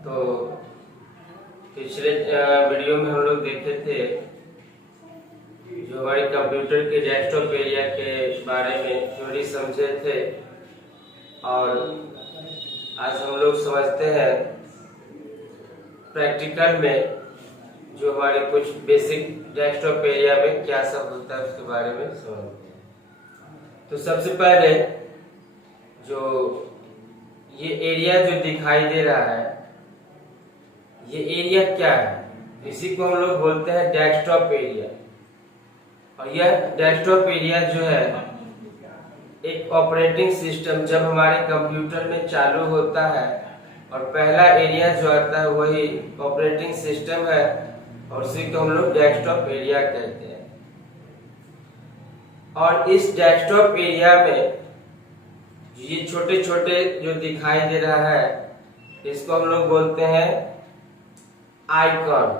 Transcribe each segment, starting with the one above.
तो पिछले वीडियो में हम लोग देखे थे जो हमारे कंप्यूटर के डेस्कटॉप एरिया के बारे में थ्योरी समझे थे, और आज हम लोग समझते हैं प्रैक्टिकल में जो हमारे कुछ बेसिक डेस्कटॉप एरिया में क्या सब होता है उसके बारे में समझते हैं। तो सबसे पहले जो ये एरिया जो दिखाई दे रहा है, ये एरिया क्या है? इसी को हम लोग बोलते हैं डेस्कटॉप एरिया। और यह डेस्कटॉप एरिया जो है एक ऑपरेटिंग सिस्टम जब हमारे कंप्यूटर में चालू होता है, और पहला एरिया जो आता है वही ऑपरेटिंग सिस्टम है, और उसी को हम लोग डेस्कटॉप एरिया कहते हैं। और इस डेस्कटॉप एरिया में ये छोटे छोटे जो दिखाई दे रहा है, इसको हम लोग बोलते हैं आइकन,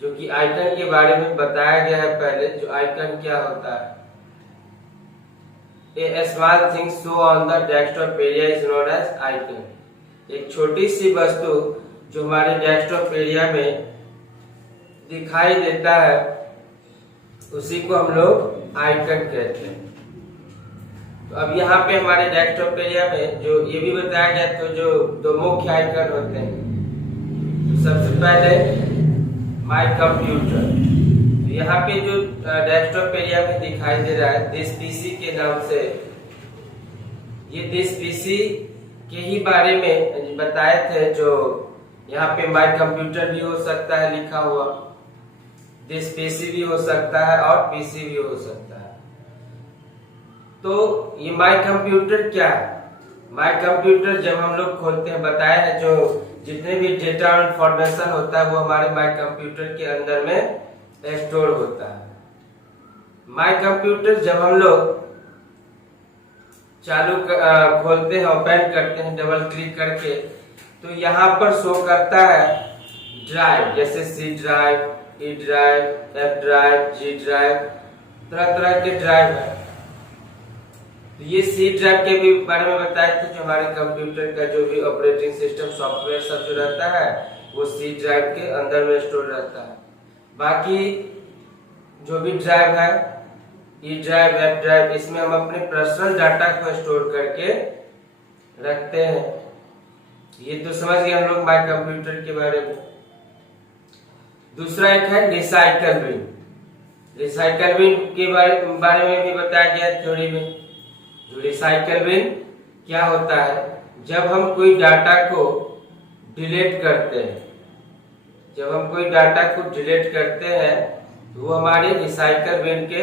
जो कि आइकन के बारे में बताया गया है पहले। जो आइकन क्या होता है? A small thing show on the desktop area is known as icon. एक छोटी सी वस्तु जो हमारे डेस्कटॉप एरिया में दिखाई देता है, उसी को हम लोग आइकन कहते हैं। तो अब यहाँ पे हमारे डेस्कटॉप एरिया में जो ये भी बताया गया, तो जो दो मुख्य आइकन होते हैं, तो सबसे पहले माय कंप्यूटर। तो यहाँ पे जो डेस्कटॉप एरिया में दिखाई दे रहा है दिस पीसी के नाम से, ये दिस पीसी के ही बारे में बताए थे। जो यहाँ पे माय कंप्यूटर भी हो सकता है लिखा हुआ, दिस पीसी भी हो सकता है और पीसी भी हो सकता है। तो ये माय कंप्यूटर क्या है? माय कंप्यूटर जब हम लोग खोलते हैं, बताया है जो जितने भी डेटा और इंफॉर्मेशन होता है वो हमारे माय कंप्यूटर के अंदर में स्टोर होता है। माय कंप्यूटर जब हम लोग खोलते हैं, ओपन करते हैं डबल क्लिक करके, तो यहाँ पर शो करता है ड्राइव, जैसे C drive, E drive, F drive, G drive, तरह तरह के ड्राइव है। तो ये सी ड्राइव के भी बारे में बताए थे। जो हमारे कंप्यूटर का जो भी ऑपरेटिंग सिस्टम सॉफ्टवेयर सब जो रहता है वो सी ड्राइव के अंदर में स्टोर रहता है। बाकी जो भी ड्राइव है, ई ड्राइव, एफ ड्राइव, इसमें हम अपने पर्सनल डाटा को स्टोर करके रखते हैं। ये तो समझ गए हम लोग माय कंप्यूटर के बारे में। दूसरा एक है रिसाइकल बिन। रिसाइकल बिन के बारे में भी बताया गया थ्योरी में। जो रिसाइकल बिन क्या होता है? जब हम कोई डाटा को डिलीट करते हैं, जब हम कोई डाटा को डिलीट करते हैं, तो वो हमारे रिसाइकल बिन के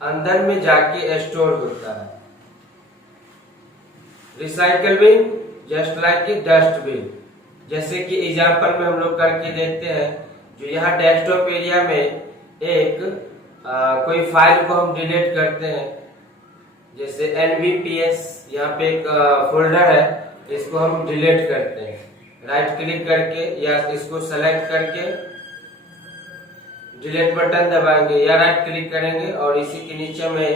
अंदर में जाके स्टोर होता है। Recycle bin just like a dustbin. जैसे कि एग्जांपल में हम लोग करके देखते हैं। जो यहाँ डेस्कटॉप एरिया में एक कोई फाइल को हम डिलीट करते हैं, जैसे NVPS, यहाँ पे एक फोल्डर है, इसको हम डिलीट करते हैं। राइट क्लिक करके या इसको सेलेक्ट करके डिलीट बटन दबाएंगे या राइट क्लिक करेंगे, और इसी के नीचे में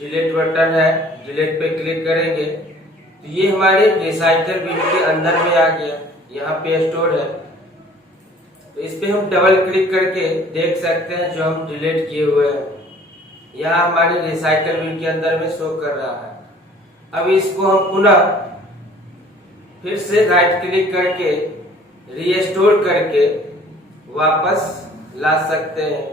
डिलीट बटन है, डिलीट पे क्लिक करेंगे, तो ये हमारे रिसाइकल बिन के अंदर में आ गया, यहाँ पे स्टोर है। तो इस पे हम डबल क्लिक करके देख सकते हैं जो हम डिलीट किए हुए हैं, यहाँ हमारे रिसाइकल बिन के अंदर में शो कर रहा है। अब इसको हम पुनः फिर से राइट क्लिक करके रीस्टोर करके वापस ला सकते हैं।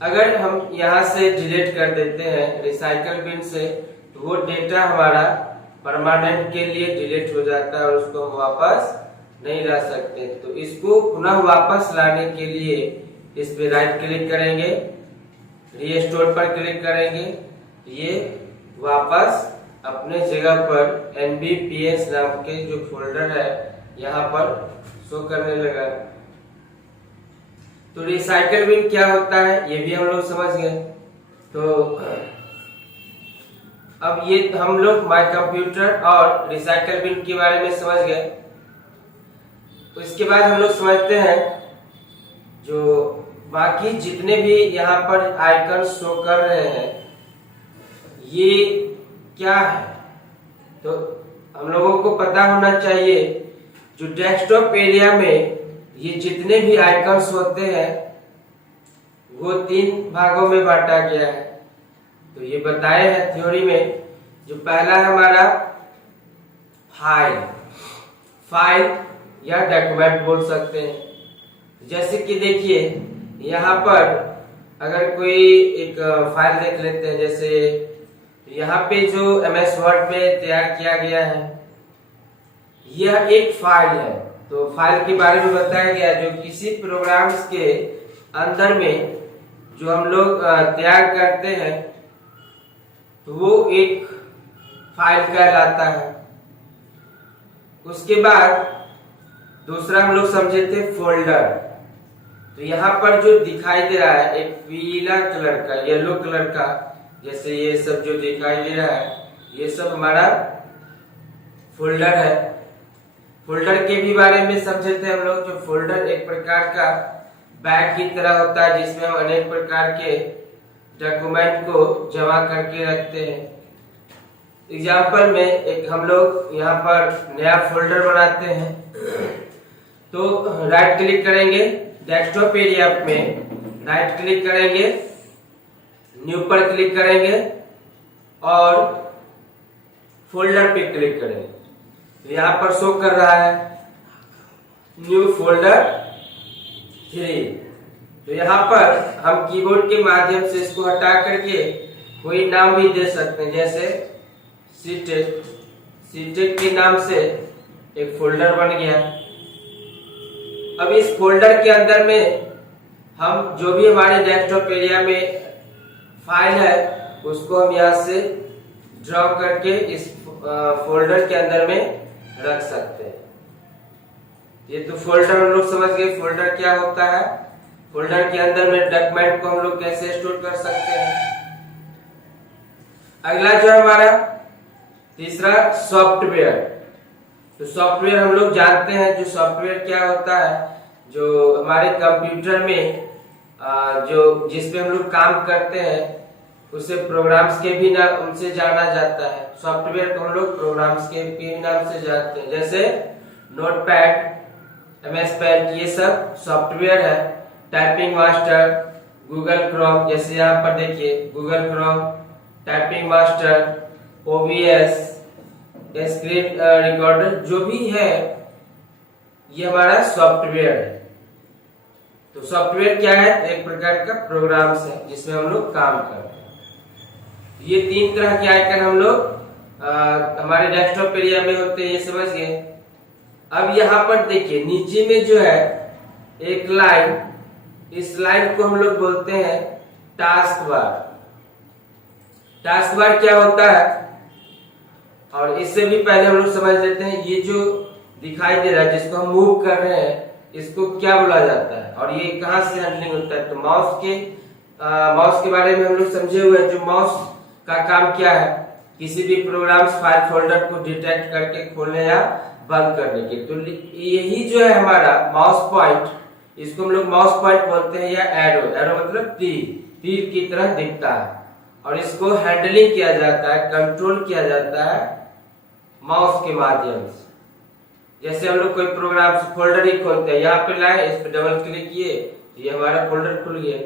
अगर हम यहाँ से डिलीट कर देते हैं रिसाइकल बिन से, तो वो डेटा हमारा परमानेंट के लिए डिलीट हो जाता है और उसको हम वापस नहीं ला सकते। तो इसको पुनः वापस लाने के लिए इस पे राइट क्लिक करेंगे, रीस्टोर पर क्लिक करेंगे, ये वापस अपने जगह पर NVPS नाम के जो फोल्डर है यहाँ पर शो करने लगा। तो रिसाइकल बिन क्या होता है ये भी हम लोग समझ गए। तो अब ये हम लोग माय कंप्यूटर और रिसाइकल बिन के बारे में समझ गए। तो इसके बाद हम लोग समझते हैं जो बाकी जितने भी यहाँ पर आइकन शो कर रहे हैं ये क्या है। तो हम लोगों को पता होना चाहिए जो डेस्कटॉप एरिया में ये जितने भी आइकन्स होते हैं वो 3 भागों में बांटा गया है। तो ये बताए हैं थ्योरी में। जो पहला है हमारा फाइल या डॉक्यूमेंट बोल सकते हैं। जैसे कि देखिए यहाँ पर अगर कोई एक फाइल देख लेते हैं, जैसे यहाँ पे जो MS वर्ड में तैयार किया गया है यह एक फाइल है। तो फाइल के बारे में बताया गया जो किसी प्रोग्राम्स के अंदर में जो हम लोग तैयार करते हैं तो वो एक फाइल कहलाता है। उसके बाद दूसरा हम लोग समझे थे फोल्डर। तो यहाँ पर जो दिखाई दे रहा है एक पीला कलर का, येलो कलर का, जैसे ये सब जो दिखाई दे रहा है ये सब हमारा फोल्डर है। फोल्डर के भी बारे में समझे थे हम लोग। जो फोल्डर एक प्रकार का बैग की तरह होता है जिसमें हम अनेक प्रकार के डॉक्यूमेंट को जमा करके रखते हैं। एग्जाम्पल में एक हम लोग यहाँ पर नया फोल्डर बनाते हैं तो राइट क्लिक करेंगे, डेस्कटॉप एरिया में राइट क्लिक करेंगे, न्यू पर क्लिक करेंगे और फोल्डर पे क्लिक करेंगे। तो यहाँ पर शो कर रहा है न्यू फोल्डर 3। तो यहाँ पर हम कीबोर्ड के माध्यम से इसको हटा करके कोई नाम भी दे सकते हैं, जैसे सीटेक के नाम से एक फोल्डर बन गया। अब इस फोल्डर के अंदर में हम जो भी हमारे डेस्कटॉप एरिया में फाइल है उसको हम यहाँ से ड्रॉ करके इस फोल्डर के अंदर में रख सकते हैं। ये तो फोल्डर हम लोग समझ गए फोल्डर क्या होता है। फोल्डर के अंदर में डॉक्यूमेंट को हम लोग कैसे स्टोर कर सकते हैं। अगला जो है हमारा तीसरा सॉफ्टवेयर। तो सॉफ्टवेयर हम लोग जानते हैं जो सॉफ्टवेयर क्या होता है, जो हमारे कंप्यूटर में जो जिसपे हम लोग काम करते हैं उसे प्रोग्राम्स के भी नाम उनसे जाना जाता है। सॉफ्टवेयर को हम लोग प्रोग्राम्स के भी नाम से जानते हैं, जैसे नोटपैड, MS पेंट, ये सब सॉफ्टवेयर है। टाइपिंग मास्टर, गूगल क्रोम, जैसे यहाँ पर देखिए Google Chrome, typing master, OBS, screen recorder, जो भी है ये हमारा सॉफ्टवेयर है। तो सॉफ्टवेयर क्या है? एक प्रकार का प्रोग्राम्स है जिसमें हम लोग काम करते हैं। ये 3 तरह के आइकन हम लोग हमारे डेस्कटॉप एरिया में होते हैं, ये समझ गए। अब यहाँ पर देखिए नीचे में जो है एक लाइन, इस लाइन को हम लोग बोलते हैं टास्क बार। टास्क बार क्या होता है और इससे भी पहले हम लोग समझ लेते हैं ये जो दिखाई दे रहा है जिसको हम मूव कर रहे हैं इसको क्या बोला जाता है और ये कहाँ से हैंडलिंग होता है। तो माउस के बारे में हम लोग समझे हुए हैं। जो माउस का काम क्या है, किसी भी प्रोग्राम्स फाइल फोल्डर को डिटेक्ट करके खोलने या बंद करने के। तो यही जो है हमारा माउस पॉइंट, इसको हम लोग माउस पॉइंट बोलते हैं या एरो मतलब तीर की तरह दिखता है और इसको हैंडलिंग किया जाता है, कंट्रोल किया जाता है माउस के माध्यम से। जैसे हम लोग कोई प्रोग्राम फोल्डर ही खोलते हैं, यहाँ पे लाए, इस पे डबल क्लिक किए, ये हमारा फोल्डर खुल गया।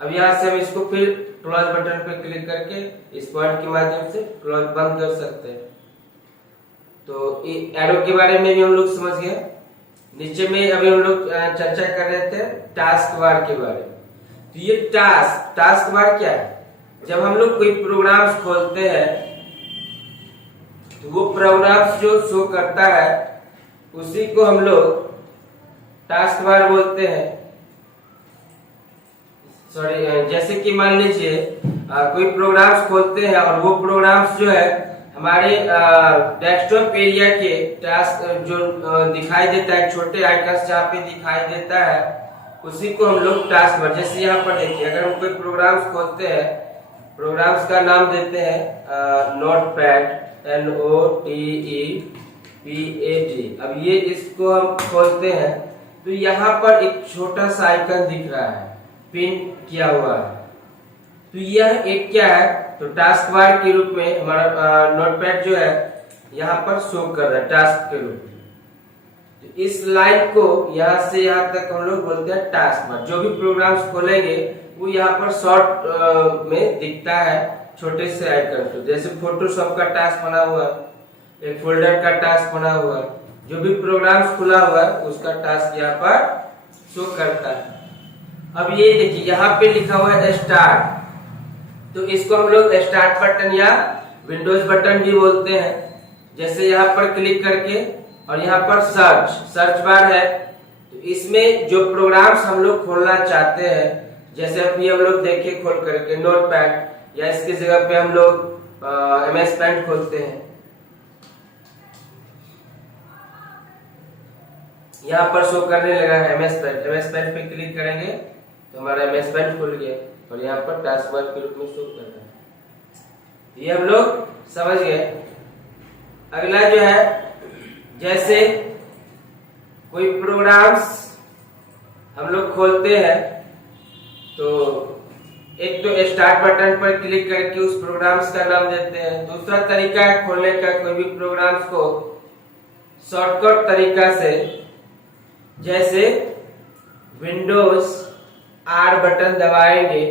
अब यहाँ से हम इसको फिर क्लोज बटन पे क्लिक करके इस पॉइंट के माध्यम से क्लोज बंद कर सकते हैं। तो एरो के बारे में भी हम लोग समझ गए। नीचे में अभी हम लोग चर्चा कर रहे थे टास्क बार के बारे में। तो ये टास्क बार क्या है? जब हम लोग कोई प्रोग्राम्स खोलते हैं तो वो प्रोग्राम्स जो शो करता है उसी को हम लोग टास्क बार बोलते हैं। सॉरी, जैसे कि मान लीजिए कोई प्रोग्राम्स खोलते हैं और वो प्रोग्राम्स जो है हमारे डेस्कटॉप एरिया के टास्क जो दिखाई देता है, छोटे आइकन्स जहाँ पे दिखाई देता है उसी को हम लोग टास्क बार। जैसे यहाँ पर देखिए अगर हम कोई प्रोग्राम्स खोलते हैं, प्रोग्राम्स का नाम देते हैं नोटपैड, NOTEPAD। अब ये इसको हम खोलते हैं तो यहाँ पर एक छोटा सा आइकन दिख रहा है, पिन किया हुआ है। तो यह एक क्या है? तो टास्क बार के रूप में हमारा नोटपैड जो है यहाँ पर शो कर रहा है टास्क के रूप में। तो इस लाइन को यहाँ से यहाँ तक हम लोग बोलते हैं टास्क बार। जो भी प्रोग्राम्स खोलेंगे वो यहाँ पर शॉर्ट में दिखता है छोटे से आइकन को। जैसे फोटोशॉप का टास्क बना हुआ है, एक फोल्डर का टास्क बना हुआ है, जो भी प्रोग्राम्स खुला हुआ है उसका टास्क यहाँ पर शो करता है। अब ये देखिए यहाँ पे लिखा हुआ है स्टार्ट, तो इसको हम लोग स्टार्ट बटन या विंडोज बटन भी बोलते हैं। जैसे यहाँ पर क्लिक करके और यहाँ पर सर्च बार है, तो इसमें जो प्रोग्राम्स हम लोग खोलना चाहते हैं, जैसे अभी हम लोग देखिए खोल करके नोटपैड, या इसकी जगह पे हम लोग MS पेंट खोलते हैं। यहाँ पर शो करने लगा है MS पेंट पे क्लिक करेंगे तो हमारा MS पेंट खुल गया और यहाँ पर टास्क बार के रूप में शो कर रहा है। ये हम लोग समझ गए। अगला जो है, जैसे कोई प्रोग्राम्स हम लोग खोलते हैं तो एक तो स्टार्ट बटन पर क्लिक करके उस प्रोग्राम्स का नाम देते हैं। दूसरा तरीका है खोलने का कोई भी प्रोग्राम्स को शॉर्टकट तरीका से, जैसे विंडोज R बटन दबाएंगे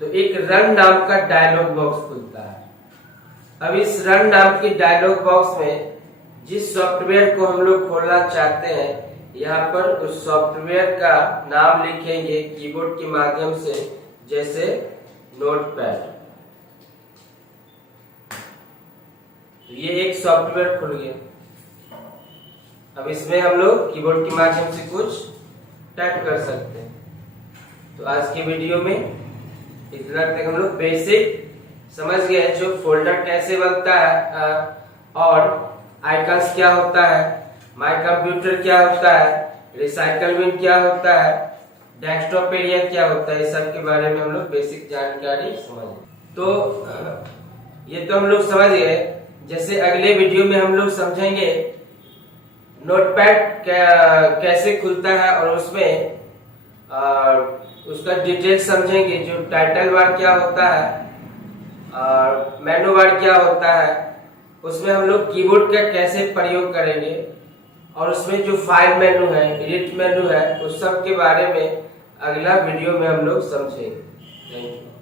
तो एक रन नाम का डायलॉग बॉक्स खुलता है। अब इस रन नाम के डायलॉग बॉक्स में जिस सॉफ्टवेयर को हम लोग खोलना चाहते हैं, यहाँ पर उस सॉफ्टवेयर का नाम लिखेंगे कीबोर्ड के माध्यम से, जैसे नोटपैड। तो ये एक सॉफ्टवेयर खुल गया। अब इसमें हम लोग कीबोर्ड के माध्यम से कुछ टाइप कर सकते हैं। तो आज की वीडियो में इतना तक हम लोग बेसिक समझ गए, जो फोल्डर कैसे बनता है और आइकन्स क्या होता है, माय कंप्यूटर क्या होता है, रिसाइकल बिन क्या होता है, डेस्कटॉप एरिया क्या होता है, इस सब के बारे में हम लोग बेसिक जानकारी समझ। तो ये तो हम लोग समझ गए। जैसे अगले वीडियो में हम लोग समझेंगे नोटपैड कैसे खुलता है और उसमें उसका डिटेल समझेंगे, जो टाइटल बार क्या होता है और मेनू बार क्या होता है, उसमें हम लोग कीबोर्ड का कैसे प्रयोग करेंगे, और उसमें जो फाइल मेनू है, एडिट मेनू है, उस सब के बारे में अगला वीडियो में हम लोग समझेंगे। Thank you.